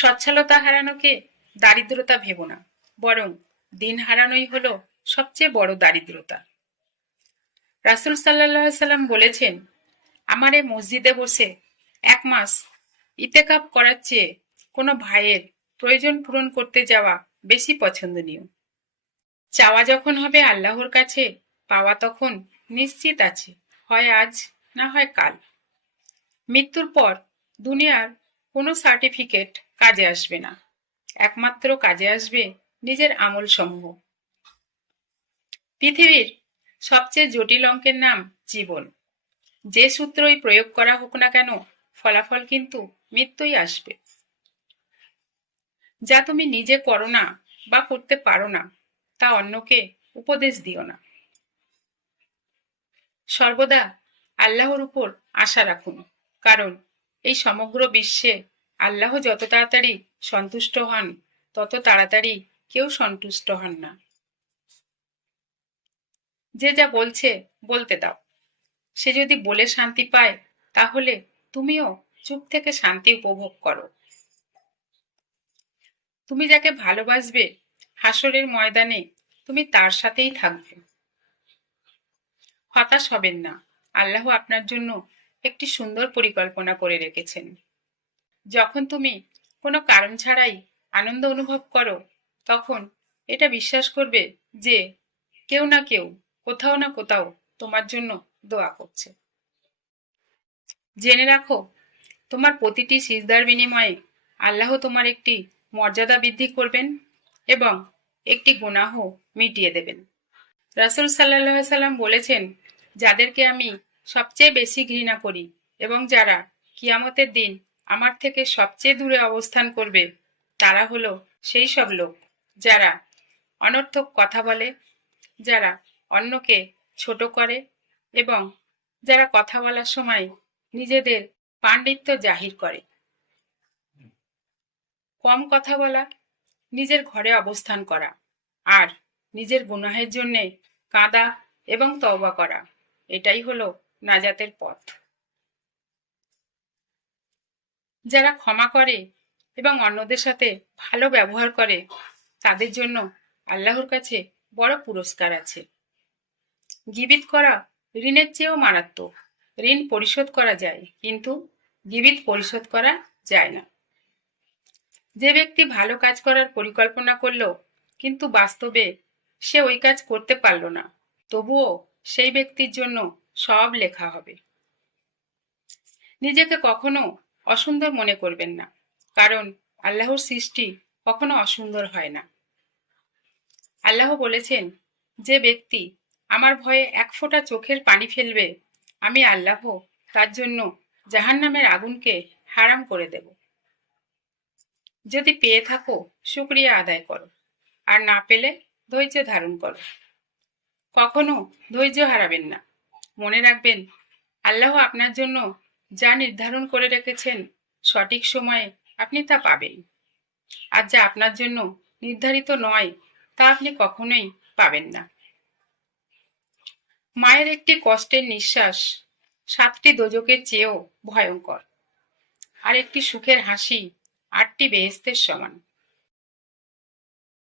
সচ্ছলতা হারানোকে দারিদ্রতা ভেবো না, বরং দিন হারানোই হলো সবচেয়ে বড় দারিদ্রতা। রাসূল সাল্লাল্লাহু আলাইহি সাল্লাম বলেছেন, আমার এই মসজিদে বসে 1 মাস ইতেকাফ করার চেয়ে কোনো ভাইয়ের প্রয়োজন পূরণ করতে যাওয়া বেশি পছন্দনীয়। চাওয়া যখন হবে আল্লাহর কাছে, পাওয়া তখন নিশ্চিত আছে, হয় আজ না হয় কাল। মৃত্যুর পর দুনিয়ার কোনো সার্টিফিকেট কাজে আসবে না, একমাত্র কাজে আসবে নিজের আমল সমূহ। পৃথিবীর সবচেয়ে জটিল অঙ্কের নাম জীবন। যে সূত্রই প্রয়োগ করা হোক না কেন, ফলাফল কিন্তু মৃত্যুই আসবে। যা তুমি নিজে করো না বা করতে পারো না, তা অন্যকে উপদেশ দিও না। সর্বদা আল্লাহর উপর আশা রাখুন, কারণ এই সমগ্র বিশ্বে আল্লাহ যত তাড়াতাড়ি সন্তুষ্ট হন, তত তাড়াতাড়ি কেউ সন্তুষ্ট হন না। যে যা বলছে বলতে দাও। সে যদি বলে শান্তি পায়, তাহলে তুমিও চুপ থেকে শান্তি উপভোগ করো। তুমি যাকে ভালোবাসবে, হাসরের ময়দানে তুমি তার সাথেই থাকবে। হতাশ হবেন না, আল্লাহ আপনার জন্য একটি সুন্দর পরিকল্পনা করে রেখেছেন। যখন তুমি কোনো কারণ ছাড়াই আনন্দ অনুভব করো, তখন এটা বিশ্বাস করবে যে কেউ না কেউ, কোথাও না কোথাও তোমার জন্য দোয়া করছে। জেনে রাখো, তোমার প্রতিটি সিজদার বিনিময়ে আল্লাহ তোমার একটি মর্যাদা বৃদ্ধি করবেন এবং একটি গুনাহ মিটিয়ে দেবেন। রাসূল সাল্লাল্লাহু আলাইহি সাল্লাম বলেছেন, যাদেরকে আমি সবচেয়ে বেশি ঘৃণা করি এবং যারা কিয়ামতের দিন আমার থেকে সবচেয়ে দূরে অবস্থান করবে, তারা হলো সেই সব লোক যারা অনর্থক কথা বলে, যারা অন্যকে ছোট করে এবং যারা কথা বলার সময় নিজেদের পাণ্ডিত্য জাহির করে। কম কথা বলা, নিজের ঘরে অবস্থান করা আর নিজের গুনাহের জন্যে কাঁদা এবং তওবা করা, এটাই হলো নাজাতের পথ। যারা ক্ষমা করে এবং অন্যদের সাথে ভালো ব্যবহার করে, তাদের জন্য আল্লাহর কাছে বড় পুরস্কার আছে। গীবত করা ঋণের চেয়েও মারাত্মক। ঋণ পরিশোধ করা যায়, কিন্তু গীবত পরিশোধ করা যায় না। যে ব্যক্তি ভালো কাজ করার পরিকল্পনা করলো, কিন্তু বাস্তবে সে ওই কাজ করতে পারল না, তবুও সেই ব্যক্তির জন্য সব লেখা হবে। নিজেকে কখনো অসুন্দর মনে করবেন না, কারণ আল্লাহর সৃষ্টি কখনো অসুন্দর হয় না। আল্লাহ বলেছেন, যে ব্যক্তি আমার ভয়ে 1 ফোঁটা চোখের পানি ফেলবে, আমি আল্লাহ তার জন্য জাহান্নামের আগুনকে হারাম করে দেব। যদি পেয়ে থাকো, শুকরিয়া আদায় করো, আর না পেলে ধৈর্য ধারণ করো। কখনো ধৈর্য হারাবেন না। মনে রাখবেন, আল্লাহ আপনার জন্য যা নির্ধারণ করে রেখেছেন, সঠিক সময়ে আপনি তা পাবেন। আর যা আপনার জন্য নির্ধারিত নয়, তা আপনি কখনোই পাবেন না। মায়ের একটি কষ্টের নিঃশ্বাস 7টি দোজখের চেয়েও ভয়ঙ্কর, আর একটি সুখের হাসি 8টি বেহেশতের সমান।